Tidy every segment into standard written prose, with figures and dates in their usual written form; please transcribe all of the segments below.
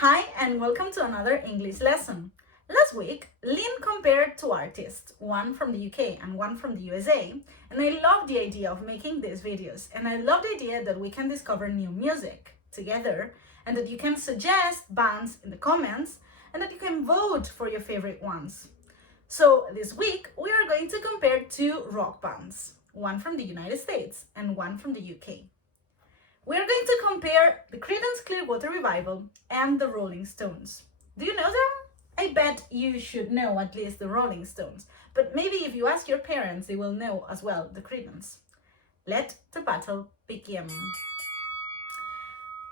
Hi and welcome to another English lesson. Last week, Lynn compared two artists, one from the UK and one from the USA, and I love the idea of making these videos, and I love the idea that we can discover new music together, and that you can suggest bands in the comments, and that you can vote for your favorite ones. So this week, we are going to compare two rock bands, one from the United States and one from the UK. We're going to compare the Creedence Clearwater Revival and the Rolling Stones. Do you know them? I bet you should know at least the Rolling Stones, but maybe if you ask your parents, they will know as well the Creedence. Let the battle begin.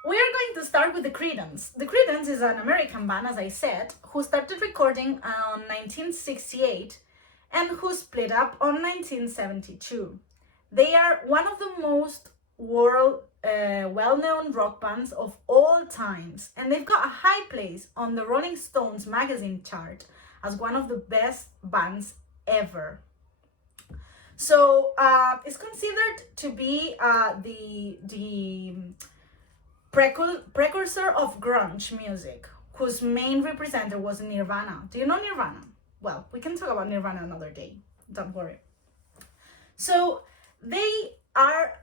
We are going to start with the Creedence. The Creedence is an American band, as I said, who started recording in 1968 and who split up in 1972. They are one of the most well-known rock bands of all times, and they've got a high place on the Rolling Stones magazine chart as one of the best bands ever. So it's considered to be the precursor of grunge music, whose main representative was Nirvana. Do you know Nirvana? Well, we can talk about Nirvana another day, don't worry. So they are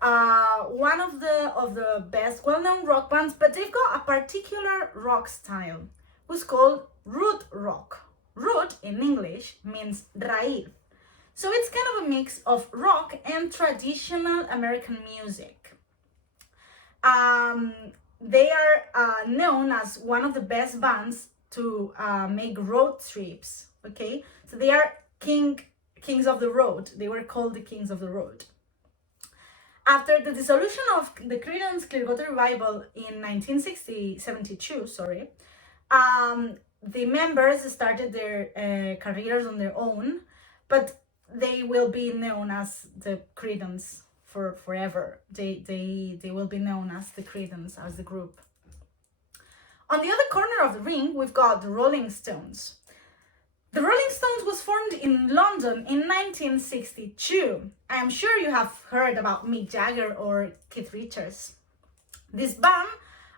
one of the best well-known rock bands, but they've got a particular rock style, who's called root rock. Root in English means raíz, so it's kind of a mix of rock and traditional American music. They are known as one of the best bands to make road trips. Okay, so they are kings of the road. They were called the kings of the road. After the dissolution of the Creedence Clearwater Revival in 1972, the members started their careers on their own, but they will be known as the Creedence for forever. They will be known as the Creedence, as the group. On the other corner of the ring, we've got the Rolling Stones. The Rolling Stones was formed in London in 1962. I am sure you have heard about Mick Jagger or Keith Richards. This band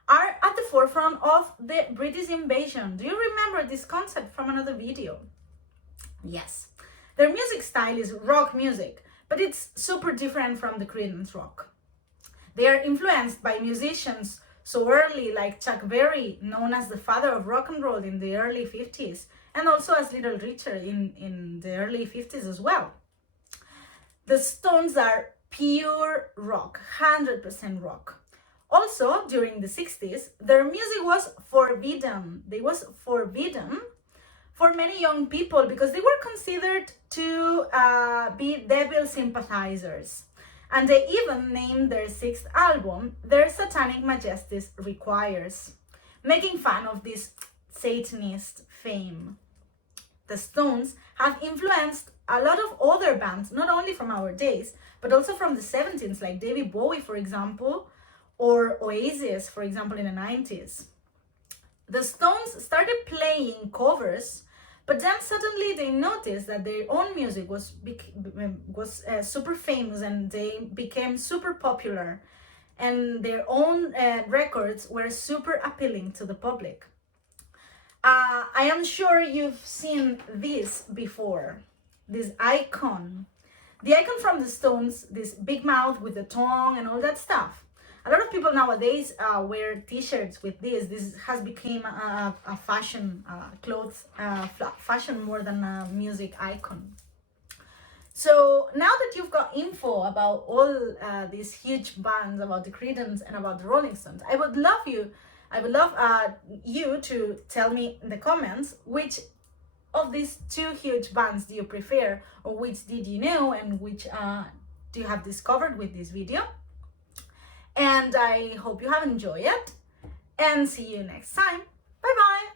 are at the forefront of the British invasion. Do you remember this concept from another video? Yes. Their music style is rock music, but it's super different from the Creedence rock. They are influenced by musicians so early like Chuck Berry, known as the father of rock and roll in the early 50s, and also as Little Richard in the early 50s as well. The Stones are pure rock, 100% rock. Also, during the 60s, their music was forbidden. They was forbidden for many young people because they were considered to be devil sympathizers. And they even named their sixth album, Their Satanic Majesties Requires, making fun of this Satanist fame. The Stones have influenced a lot of other bands, not only from our days, but also from the 70s, like David Bowie, for example, or Oasis, for example, in the 90s. The Stones started playing covers, but then suddenly they noticed that their own music was super famous, and they became super popular, and their own records were super appealing to the public. I am sure you've seen this before, this icon. The icon from the Stones, this big mouth with the tongue and all that stuff. A lot of people nowadays wear t-shirts with this. This has become a fashion, fashion more than a music icon. So now that you've got info about all these huge bands, about the Creedence and about the Rolling Stones, I would love you to tell me in the comments which of these two huge bands do you prefer, or which did you know, and which do you have discovered with this video. And I hope you have enjoyed it, and see you next time. Bye bye.